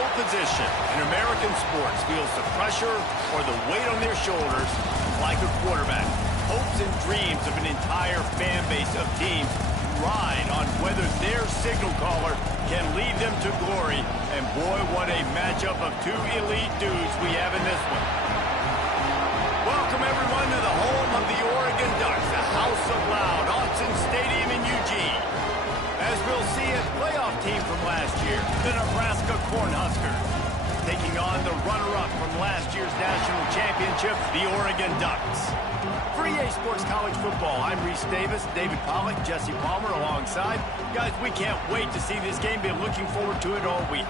no position in American sports feels the pressure or the weight on their shoulders like a quarterback. Hopes and dreams of an entire fan base of teams ride on whether their signal caller can lead them to glory. And boy, what a matchup of two elite dudes we have in this one. Welcome everyone to the home of the Oregon Ducks, the House of Loud, Autzen Stadium in Eugene. As we'll see, a playoff team from last year, the Nebraska Cornhuskers, taking on the runner-up from last year's national championship, the Oregon Ducks. For EA Sports College Football, I'm Reese Davis, David Pollack, Jesse Palmer alongside. Guys, we can't wait to see this game. Been looking forward to it all week.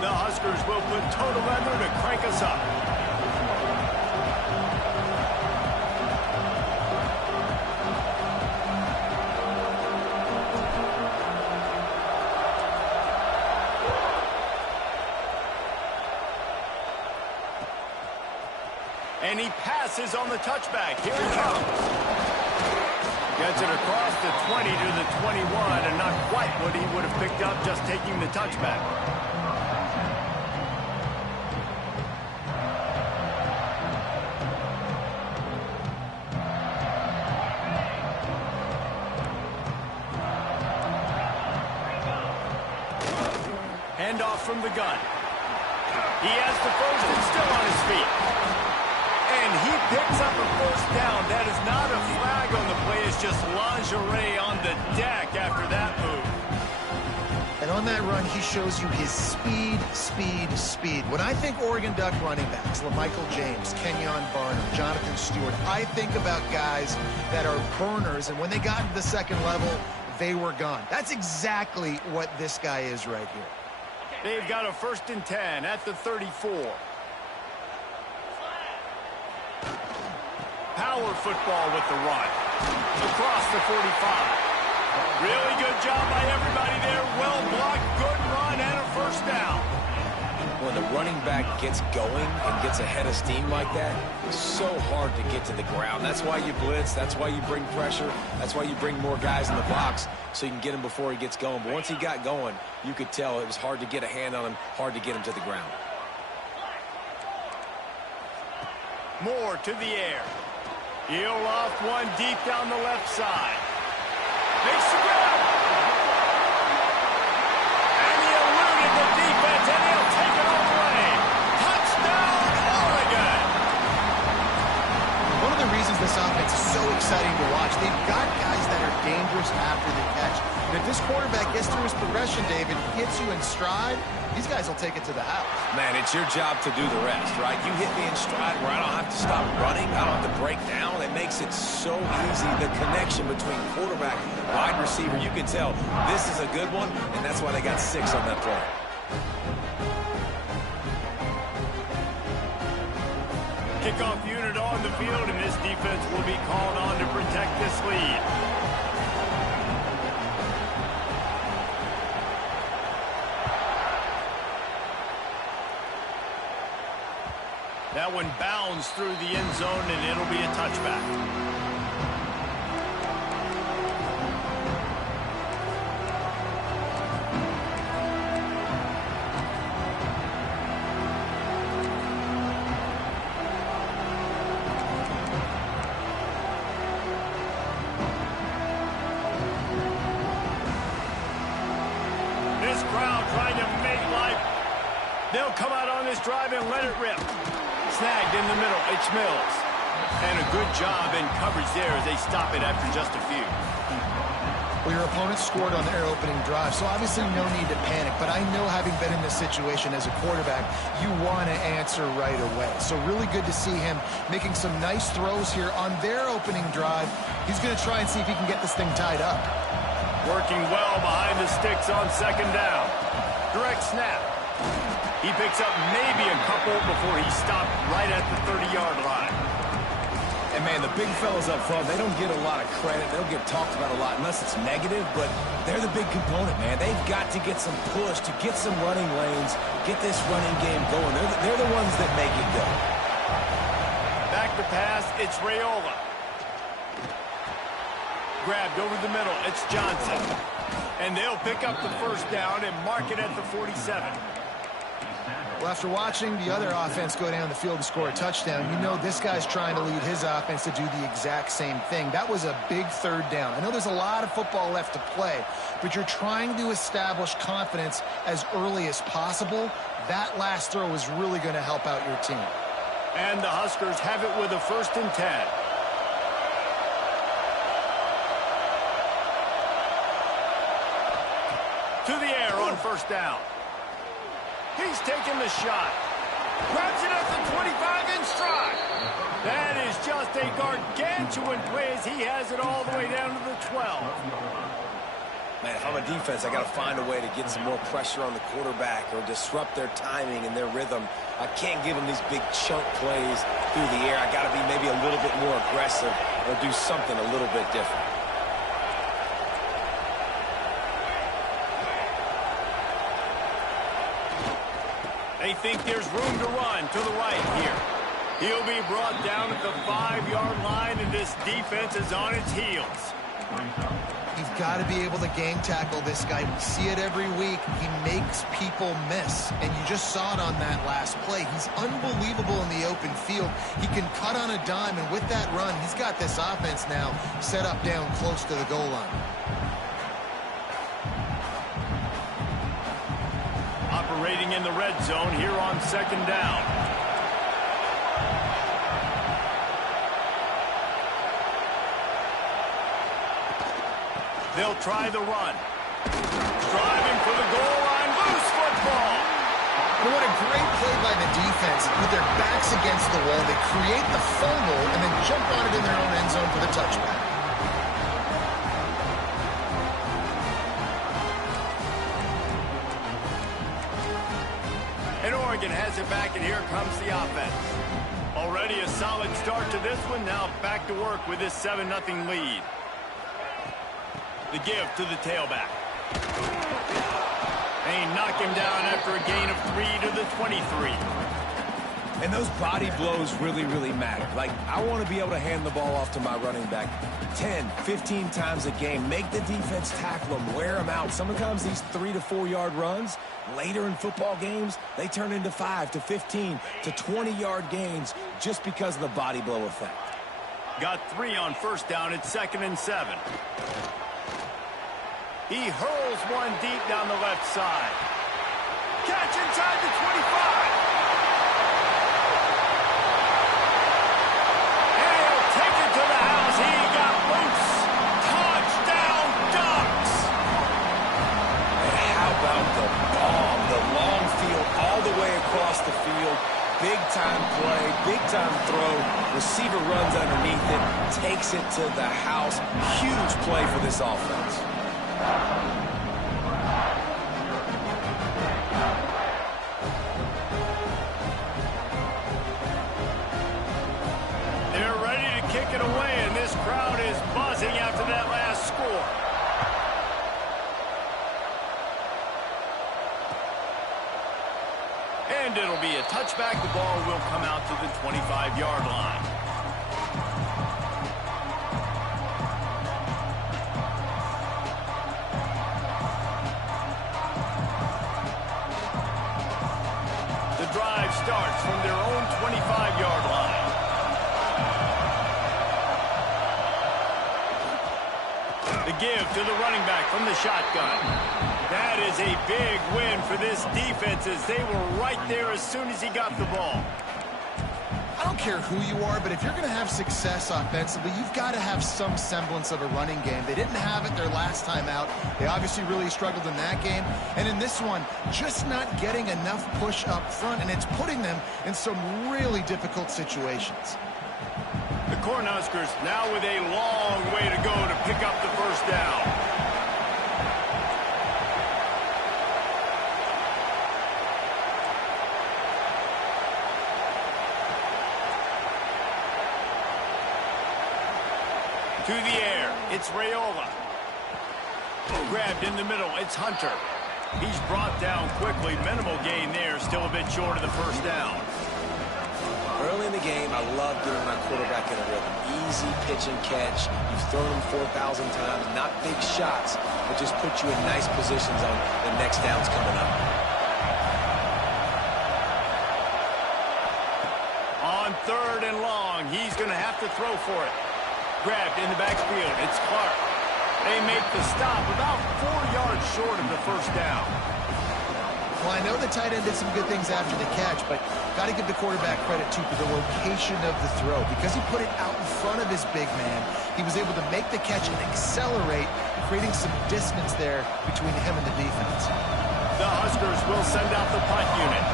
The Huskers will put total under to crank us up. And he passes on the touchback. Here he comes. Gets it across the 20 to the 21, and not quite what he would have picked up just taking the touchback. Handoff from the gun. He has the first and still on his feet. And he picks up a first down. That is not a flag on the play. It's just lingerie on the deck after that move. And on that run, he shows you his speed. When I think Oregon Duck running backs, LaMichael James, Kenyon Barnum, Jonathan Stewart, I think about guys that are burners, and when they got into the second level, they were gone. That's exactly what this guy is right here. They've got a 1st and 10 at the 34. Power football with the run. Across the 45. Really good job by everybody there. Well blocked, good run, and a first down. When the running back gets going and gets ahead of steam like that, it's so hard to get to the ground. That's why you blitz. That's why you bring pressure. That's why you bring more guys in the box so you can get him before he gets going. But once he got going, you could tell it was hard to get a hand on him, hard to get him to the ground. Moore to the air. He'll loft one deep down the left side. Makes the grab. And he eluded the defense, and he'll take it all the way. Touchdown, Oregon! One of the reasons this offense is so exciting to watch, they've got guys that are dangerous after the catch. And if this quarterback gets through his progression, David, gets you in stride, these guys will take it to the house. Man, it's your job to do the rest, right? You hit me in stride where I don't have to stop running. I don't have to break down. It makes it so easy. The connection between quarterback and wide receiver, you can tell this is a good one, and that's why they got 6 on that play. Kickoff unit on the field, and this defense will be called on to protect this lead. That one bounds through the end zone, and it'll be a touchback. This crowd trying to make life. They'll come out on this drive and let it rip. Snagged in the middle, it's Mills. And a good job in coverage there as they stop it after just a few. Well, your opponent scored on their opening drive, so obviously no need to panic. But I know, having been in this situation as a quarterback, you want to answer right away. So really good to see him making some nice throws here on their opening drive. He's going to try and see if he can get this thing tied up. Working well behind the sticks on 2nd down. Direct snap. He picks up maybe a couple before he stopped right at the 30-yard line. And, man, the big fellas up front, they don't get a lot of credit. They don't get talked about a lot unless it's negative, but they're the big component, man. They've got to get some push to get some running lanes, get this running game going. They're the ones that make it go. Back the pass. It's Raiola. Grabbed over the middle. It's Johnson. And they'll pick up the first down and mark it at the 47. Well, after watching the other offense go down the field and score a touchdown, you know this guy's trying to lead his offense to do the exact same thing. That was a big third down. I know there's a lot of football left to play, but you're trying to establish confidence as early as possible. That last throw is really going to help out your team. And the Huskers have it with a 1st and 10. To the air on 1st down. He's taking the shot. Grabs it at the 25 in stride. That is just a gargantuan play as he has it all the way down to the 12. Man, if I'm a defense, I got to find a way to get some more pressure on the quarterback or disrupt their timing and their rhythm. I can't give them these big chunk plays through the air. I got to be maybe a little bit more aggressive or do something a little bit different. They think there's room to run to the right here. He'll be brought down at the 5-yard line, and this defense is on its heels. You've got to be able to game tackle this guy. We see it every week. He makes people miss, and you just saw it on that last play. He's unbelievable in the open field. He can cut on a dime, and with that run, he's got this offense now set up down close to the goal line. Operating in the red zone here on 2nd down. They'll try the run. Driving for the goal line. Loose football. What a great play by the defense. With their backs against the wall, they create the fumble and then jump on it in their own end zone for the touchback. And Oregon has it back, and here comes the offense. Already a solid start to this one. Now back to work with this 7-0 lead. The give to the tailback. They knock him down after a gain of 3 to the 23. And those body blows really, really matter. Like, I want to be able to hand the ball off to my running back 10, 15 times a game. Make the defense tackle them, wear them out. Sometimes these 3 to 4 yard runs, later in football games, they turn into 5 to 15 to 20-yard gains just because of the body blow effect. Got 3 on 1st down. It's 2nd and 7. He hurls one deep down the left side. Catch inside the 25. And he'll take it to the house. He got loose. Touchdown, Ducks. And how about the bomb, the long field all the way across the field. Big-time play, big-time throw. Receiver runs underneath it, takes it to the house. Huge play for this offense. They're ready to kick it away, and this crowd is buzzing after that last score. And it'll be a touchback. The ball will come out to the 25-yard line. The drive starts from their own 25-yard line. The give to the running back from the shotgun. That is a big win for this defense as they were right there as soon as he got the ball. I don't care who you are, but if you're going to have success offensively, you've got to have some semblance of a running game. They didn't have it their last time out. They obviously really struggled in that game. And in this one, just not getting enough push up front, and it's putting them in some really difficult situations. The Cornhuskers now with a long way to go to pick up the first down. To the air, it's Raiola. Grabbed in the middle, it's Hunter. He's brought down quickly. Minimal gain there, still a bit short of the first down. Early in the game, I love getting my quarterback in a rhythm. Easy pitch and catch. You've thrown them 4,000 times. Not big shots, but just put you in nice positions on the next downs coming up. On 3rd and long, he's going to have to throw for it. Grabbed in the backfield. It's Clark. They make the stop about 4 yards short of the first down. Well, I know the tight end did some good things after the catch, but got to give the quarterback credit, too, for the location of the throw. Because he put it out in front of his big man, he was able to make the catch and accelerate, creating some distance there between him and the defense. The Huskers will send out the punt unit.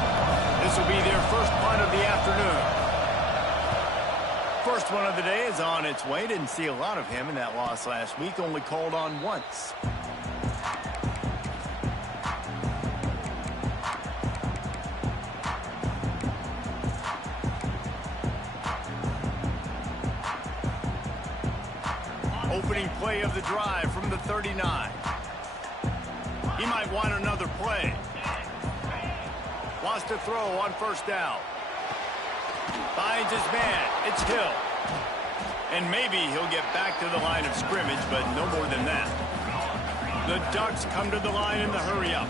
This will be their first punt of the afternoon. First one of the day is on its way. Didn't see a lot of him in that loss last week. Only called on once. Opening play of the drive from the 39. He might want another play. Wants to throw on first down. Finds his man. It's Hill. And maybe he'll get back to the line of scrimmage, but no more than that. The Ducks come to the line in the hurry-up.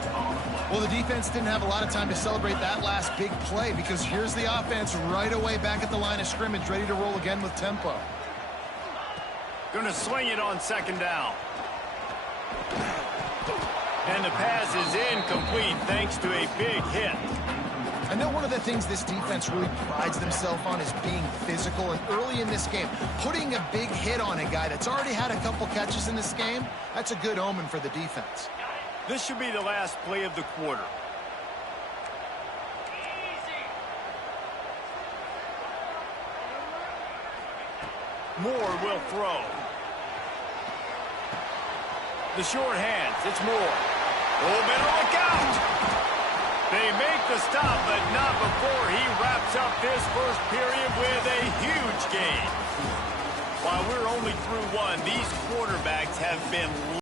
Well, the defense didn't have a lot of time to celebrate that last big play because here's the offense right away back at the line of scrimmage, ready to roll again with tempo. Going to swing it on 2nd down. And the pass is incomplete thanks to a big hit. I know one of the things this defense really prides themselves on is being physical, and early in this game, putting a big hit on a guy that's already had a couple catches in this game, that's a good omen for the defense. This should be the last play of the quarter. Moore will throw. The short hands, it's Moore. Oh, better look out! They make the stop, but not before he wraps up this first period with a huge gain. While we're only through one, these quarterbacks have been